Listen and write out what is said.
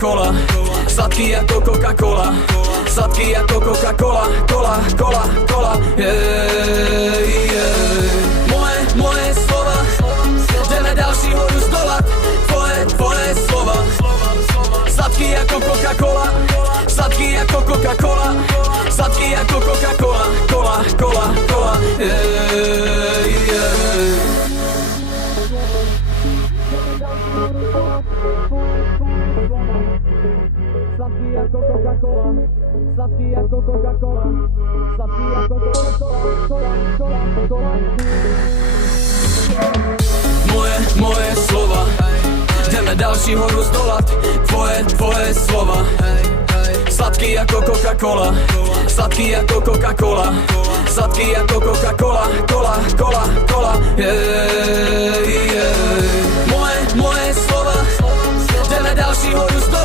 Cola, sladký jako Coca-Cola, sladký jako Coca-Cola, cola, cola, cola, yeah, yeah. Moje slova, jdeme další horu zdolat, tvoje slova, sladký jako Coca-Cola, sladký jako Coca-Cola, sladký jako Coca-Cola, cola, cola, cola, yeah, yeah. Sladký jako Coca-Cola, sladký jako Coca-Cola, sladký jako Coca-Cola, cola, cola. Moje slova, jdeme další horu zdolat, tvoje slova. Sladký jako Coca-Cola, sladký jako Coca-Cola, sladký jako Coca-Cola, cola, cola, cola, yeah, yeah. Moje slova, jdeme další horu zdolat.